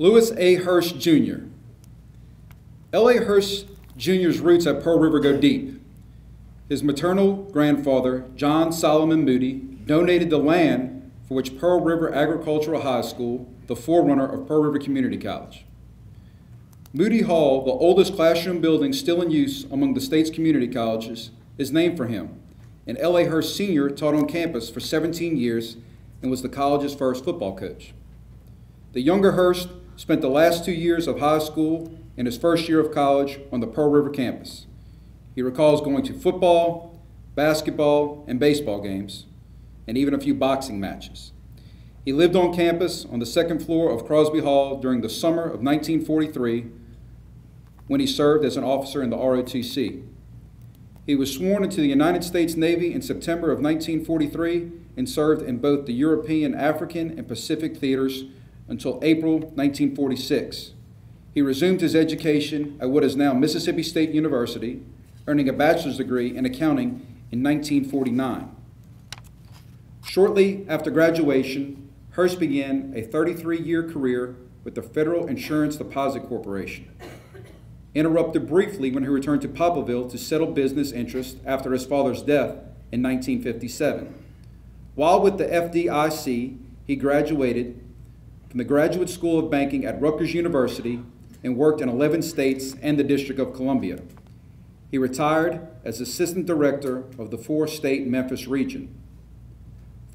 Lewis A. Hurst, Jr. L.A. Hurst Jr.'s roots at Pearl River go deep. His maternal grandfather, John Solomon Moody, donated the land for which Pearl River Agricultural High School, the forerunner of Pearl River Community College. Moody Hall, the oldest classroom building still in use among the state's community colleges, is named for him, and L.A. Hurst Sr. taught on campus for 17 years and was the college's first football coach. The younger Hurst spent the last 2 years of high school and his first year of college on the Pearl River campus. He recalls going to football, basketball, and baseball games, and even a few boxing matches. He lived on campus on the second floor of Crosby Hall during the summer of 1943 when he served as an officer in the ROTC. He was sworn into the United States Navy in September of 1943 and served in both the European, African, and Pacific theaters until April 1946. He resumed his education at what is now Mississippi State University, earning a bachelor's degree in accounting in 1949. Shortly after graduation, Hurst began a 33-year career with the Federal Insurance Deposit Corporation, interrupted briefly when he returned to Poppleville to settle business interests after his father's death in 1957. While with the FDIC, he graduated from the Graduate School of Banking at Rutgers University and worked in 11 states and the District of Columbia. He retired as Assistant Director of the 4-state Memphis region.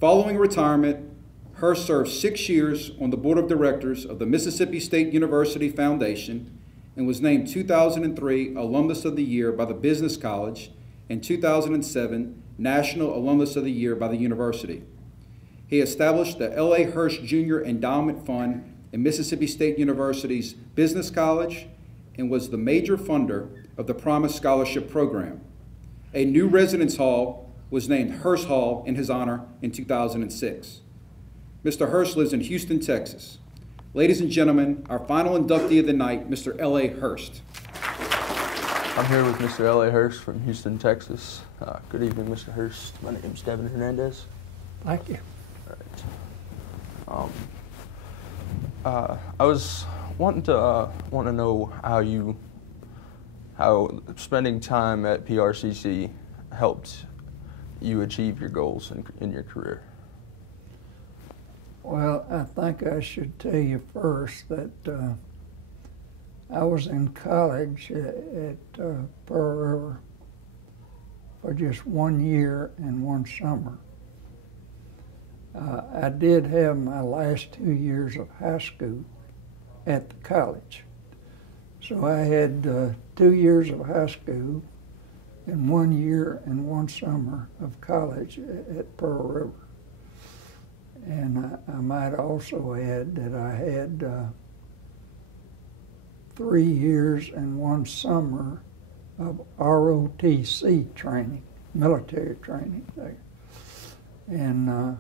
Following retirement, Hurst served 6 years on the Board of Directors of the Mississippi State University Foundation and was named 2003 Alumnus of the Year by the Business College and 2007 National Alumnus of the Year by the university. He established the L.A. Hurst Jr. Endowment Fund in Mississippi State University's Business College and was the major funder of the Promise Scholarship Program. A new residence hall was named Hurst Hall in his honor in 2006. Mr. Hurst lives in Houston, Texas. Ladies and gentlemen, our final inductee of the night, Mr. L.A. Hurst. I'm here with Mr. L.A. Hurst from Houston, Texas. Good evening, Mr. Hurst. My name is Devin Hernandez. Thank you. All right. I was wanting to know how spending time at PRCC helped you achieve your goals in your career. Well, I think I should tell you first that I was in college at Pearl River for just 1 year and 1 summer. I did have my last 2 years of high school at the college. So I had 2 years of high school and 1 year and 1 summer of college at Pearl River. And I might also add that I had 3 years and 1 summer of ROTC training, military training there. And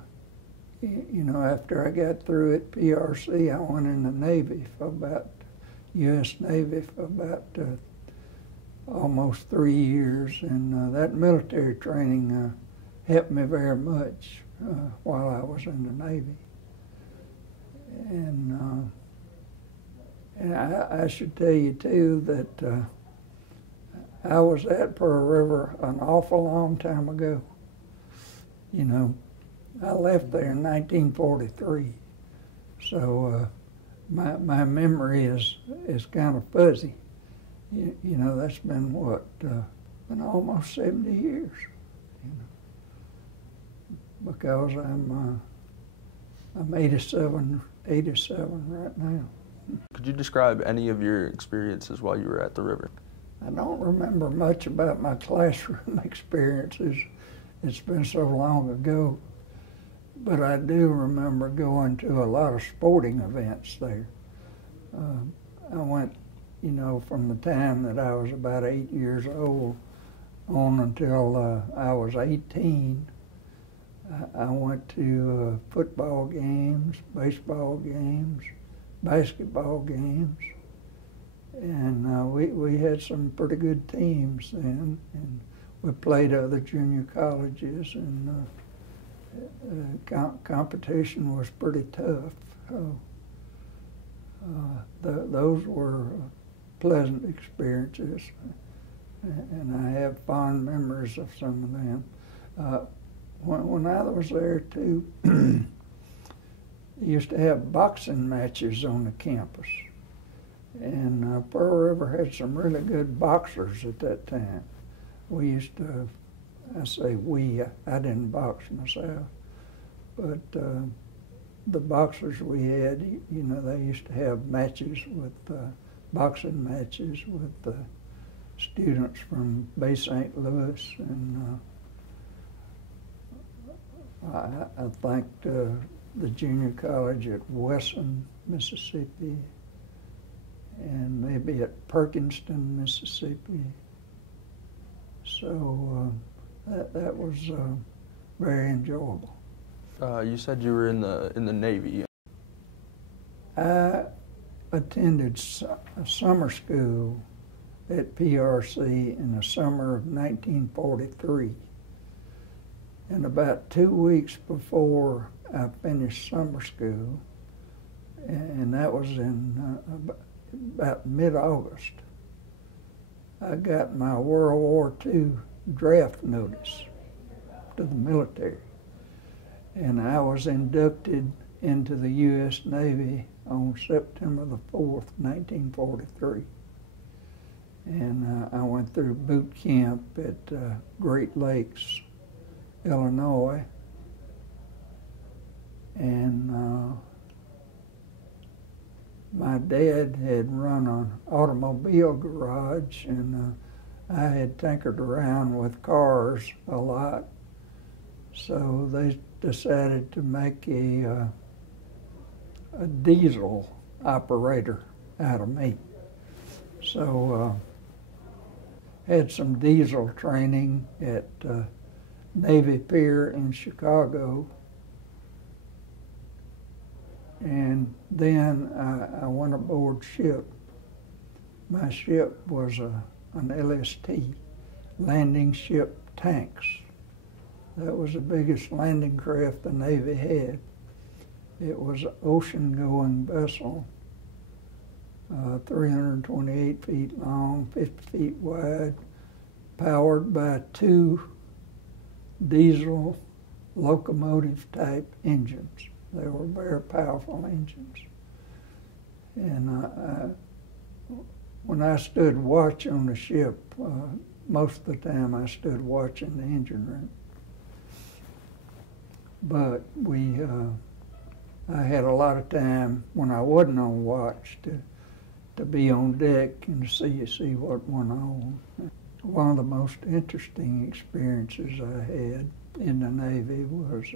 you know, after I got through at PRC, I went in the Navy for about, U.S. Navy for about almost 3 years. And that military training helped me very much while I was in the Navy. And I should tell you too that I was at Pearl River an awful long time ago. You know, I left there in 1943, so my memory is kind of fuzzy. You know, that's been what, been almost 70 years. You know, because I'm 87 right now. Could you describe any of your experiences while you were at the river? I don't remember much about my classroom experiences. It's been so long ago. But I do remember going to a lot of sporting events there. I went, you know, from the time that I was about 8 years old on until I was 18. I went to football games, baseball games, basketball games, and we had some pretty good teams then, and we played other junior colleges, and competition was pretty tough. Those were pleasant experiences, and I have fond memories of some of them. When I was there too, they used to have boxing matches on the campus, and Pearl River had some really good boxers at that time. We used to, I say we, I didn't box myself, but the boxers we had, you know, they used to have matches with, boxing matches with students from Bay St. Louis, and I thanked the junior college at Wesson, Mississippi, and maybe at Perkinston, Mississippi. So that was very enjoyable. You said you were in the Navy. I attended a summer school at PRC in the summer of 1943. And about 2 weeks before I finished summer school, and that was in about mid-August, I got my World War II draft notice to the military. And I was inducted into the U.S. Navy on September the 4th, 1943. And I went through boot camp at Great Lakes, Illinois. And my dad had run an automobile garage, and I had tinkered around with cars a lot. So they decided to make a diesel operator out of me. So had some diesel training at Navy Pier in Chicago, and then I went aboard ship. My ship was an LST, landing ship tanks. That was the biggest landing craft the Navy had. It was an ocean-going vessel, 328 feet long, 50 feet wide, powered by 2 diesel locomotive-type engines. They were very powerful engines. And when I stood watch on the ship, most of the time I stood watch in the engine room. But I had a lot of time when I wasn't on watch to be on deck and to see what went on. One of the most interesting experiences I had in the Navy was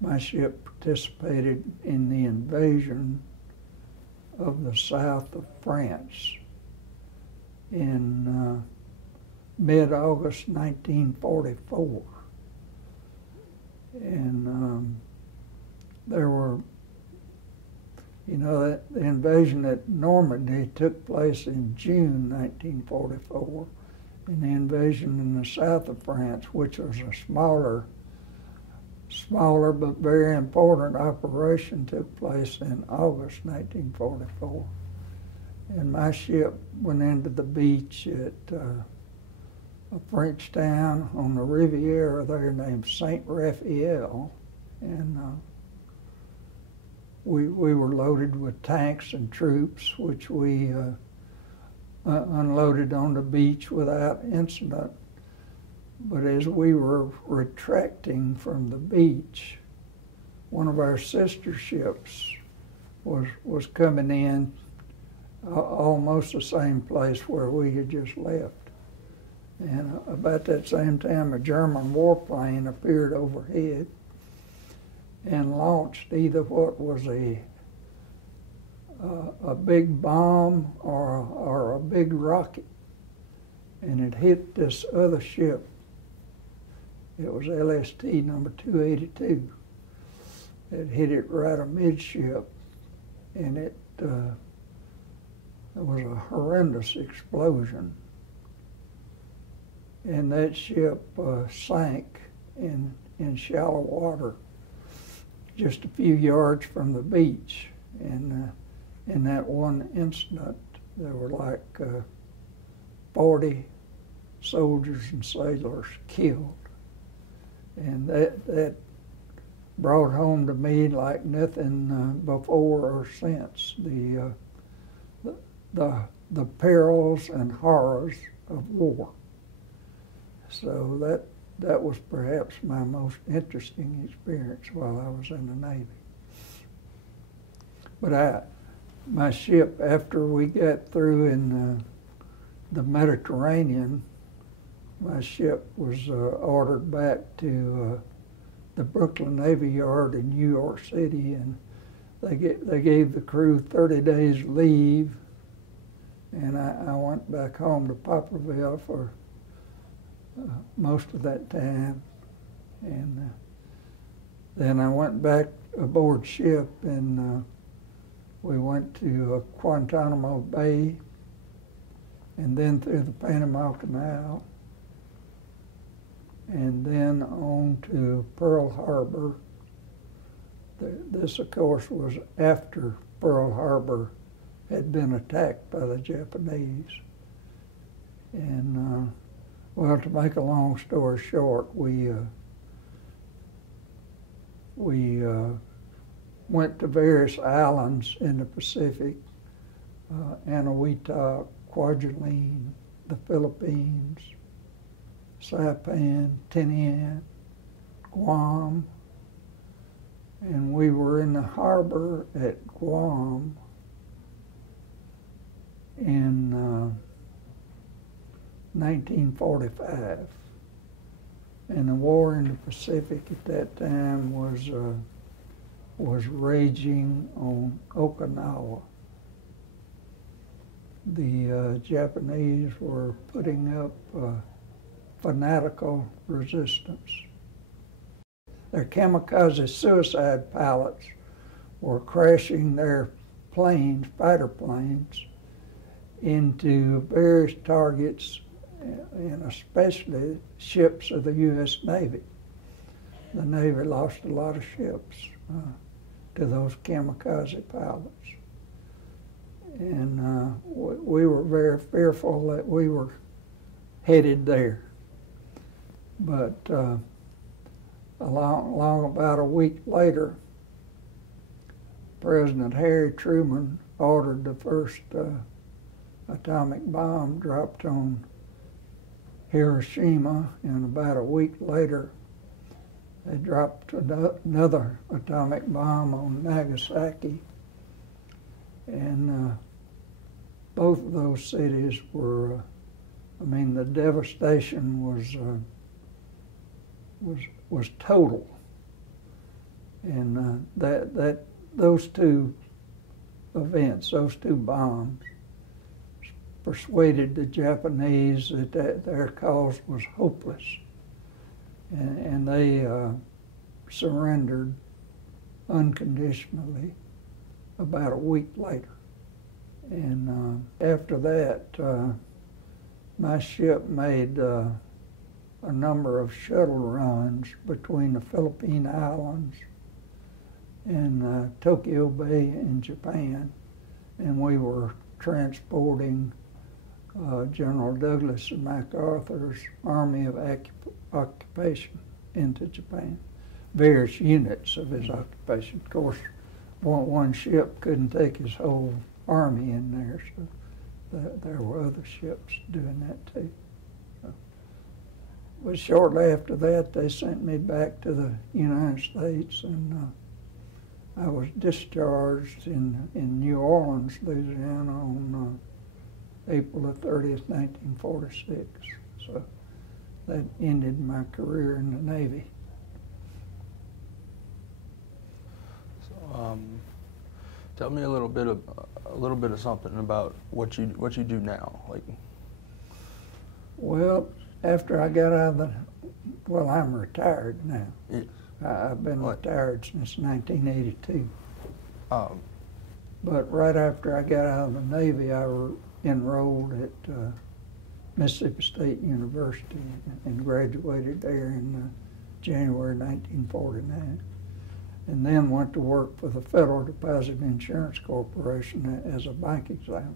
my ship participated in the invasion of the south of France in mid-August 1944. And there were, you know, the invasion at Normandy took place in June 1944, and the invasion in the south of France, which was a smaller but very important operation, took place in August 1944. And my ship went into the beach at a French town on the Riviera there named Saint Raphael, and we were loaded with tanks and troops, which we unloaded on the beach without incident. But as we were retracting from the beach, one of our sister ships was coming in almost the same place where we had just left. And about that same time, a German warplane appeared overhead and launched either what was a big bomb or a big rocket, and it hit this other ship. It was LST number 282. It hit it right amidship, and it was a horrendous explosion. And that ship sank in shallow water just a few yards from the beach. And in that one incident, there were like 40 soldiers and sailors killed. And that brought home to me like nothing before or since the perils and horrors of war. So that was perhaps my most interesting experience while I was in the Navy. But my ship, after we got through in the Mediterranean, my ship was ordered back to the Brooklyn Navy Yard in New York City, and they gave the crew 30 days leave, and I went back home to Poplarville for most of that time, and then I went back aboard ship, and we went to Guantanamo Bay, and then through the Panama Canal, and then on to Pearl Harbor. This, of course, was after Pearl Harbor had been attacked by the Japanese. And, well, to make a long story short, we went to various islands in the Pacific, Anahuac, Kwajalein, the Philippines, Saipan, Tinian, Guam, and we were in the harbor at Guam in 1945. And the war in the Pacific at that time was raging on Okinawa. The Japanese were putting up fanatical resistance. Their kamikaze suicide pilots were crashing their planes, fighter planes, into various targets, and especially ships of the U.S. Navy. The Navy lost a lot of ships to those kamikaze pilots. And we were very fearful that we were headed there. But along about a week later, President Harry Truman ordered the first atomic bomb dropped on Hiroshima, and about a week later, they dropped another atomic bomb on Nagasaki. And both of those cities were, the devastation was total. And those two events, those two bombs, persuaded the Japanese that their cause was hopeless, and they surrendered unconditionally about a week later. And after that, my ship made a number of shuttle runs between the Philippine Islands and Tokyo Bay in Japan, and we were transporting General Douglas and MacArthur's Army of Occupation into Japan, various units of his occupation. Of course, one ship couldn't take his whole army in there, so there were other ships doing that too. But shortly after that, they sent me back to the United States, and I was discharged in New Orleans, Louisiana on April the 30th, 1946. So that ended my career in the Navy. So, tell me a little bit of something about what you do now. Like, well, after I got out of I'm retired now. Yes. I've been retired since 1982. Um, But right after I got out of the Navy, I enrolled at Mississippi State University and graduated there in January 1949. and then went to work for the Federal Deposit Insurance Corporation as a bank examiner.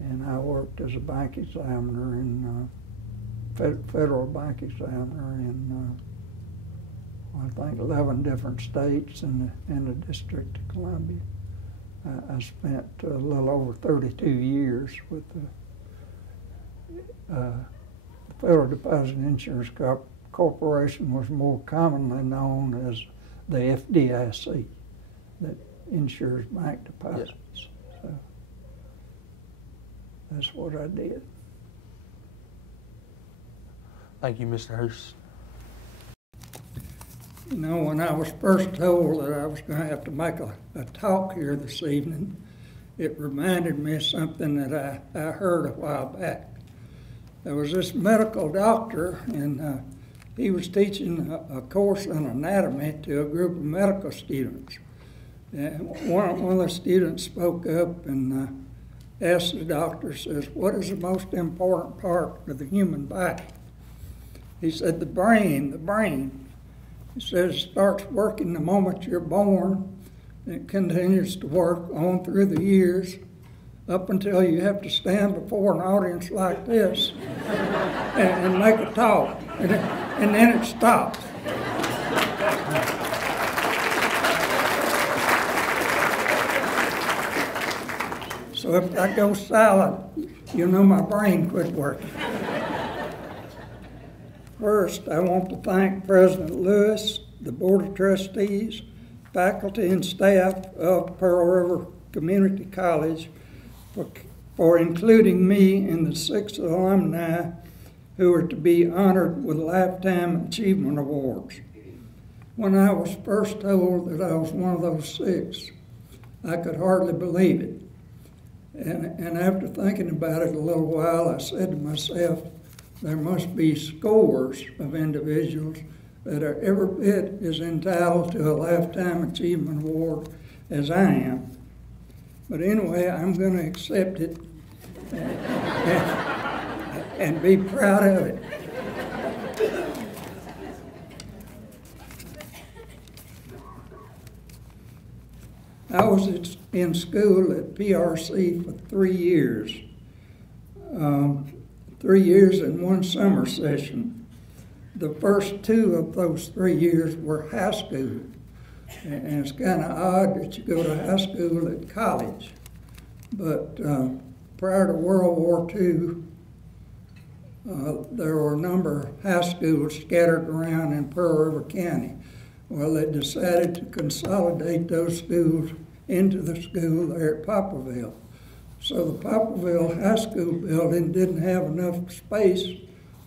And I worked as a bank examiner in federal bank examiner in I think 11 different states and the District of Columbia. I spent a little over 32 years with the Federal Deposit Insurance Corporation, was more commonly known as the FDIC, that insures bank deposits. Yeah. So that's what I did. Thank you, Mr. Hurst. You know, when I was first told that I was going to have to make a talk here this evening, it reminded me of something that I heard a while back. There was this medical doctor, and he was teaching a course on anatomy to a group of medical students. And one of the students spoke up and asked the doctor, says, "What is the most important part of the human body?" He said, the brain. He says it starts working the moment you're born, and it continues to work on through the years up until you have to stand before an audience like this and make a talk, and then it stops. So if I go silent, you know my brain quit working. First, I want to thank President Lewis, the Board of Trustees, faculty and staff of Pearl River Community College for including me in the 6 alumni who are to be honored with Lifetime Achievement Awards. When I was first told that I was one of those 6, I could hardly believe it. And after thinking about it a little while, I said to myself, there must be scores of individuals that are every bit as entitled to a Lifetime Achievement Award as I am. But anyway, I'm going to accept it and be proud of it. I was in school at PRC for 3 years. 3 years and 1 summer session. The first 2 of those 3 years were high school. And it's kind of odd that you go to high school at college. But prior to World War II, there were a number of high schools scattered around in Pearl River County. Well, they decided to consolidate those schools into the school there at Poplarville. So the Poplarville High School building didn't have enough space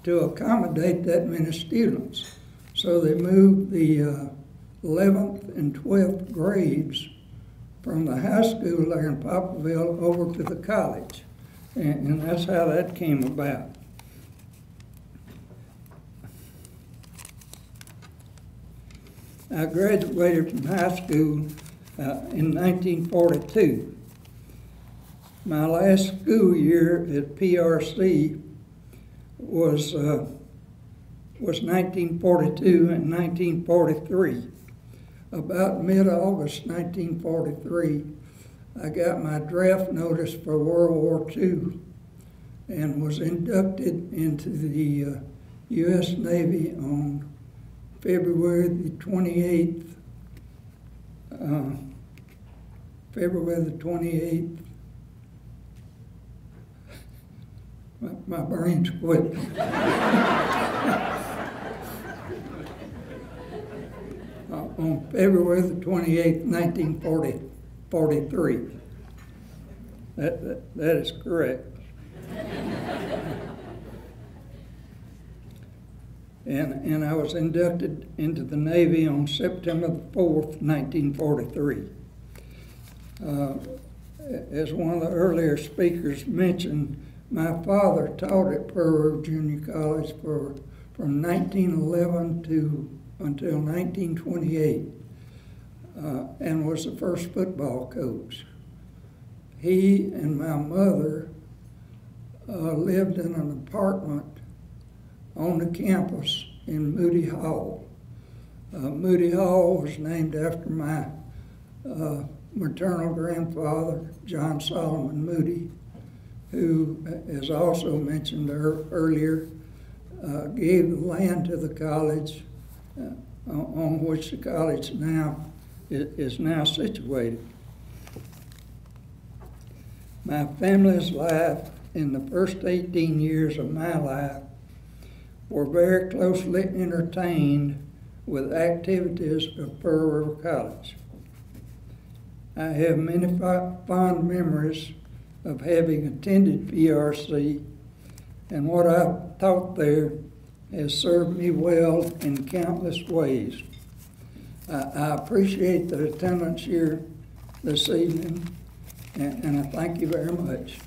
to accommodate that many students. So they moved the 11th and 12th grades from the high school there in Poplarville over to the college. And that's how that came about. I graduated from high school in 1942. My last school year at PRC was 1942 and 1943. About mid-August 1943, I got my draft notice for World War II and was inducted into the U.S. Navy on February the 28th. My brain's quit. On February the 28th, 1943. That is correct. And I was inducted into the Navy on September the 4th, 1943. As one of the earlier speakers mentioned, my father taught at Pearl River Junior College from 1911 until 1928, and was the first football coach. He and my mother lived in an apartment on the campus in Moody Hall. Moody Hall was named after my maternal grandfather, John Solomon Moody, who, as also mentioned earlier, gave the land to the college on which the college is now situated. My family's life in the first 18 years of my life were very closely entertained with activities of Pearl River College. I have many fond memories of having attended PRC, and what I've taught there has served me well in countless ways. I appreciate the attendance here this evening, and I thank you very much.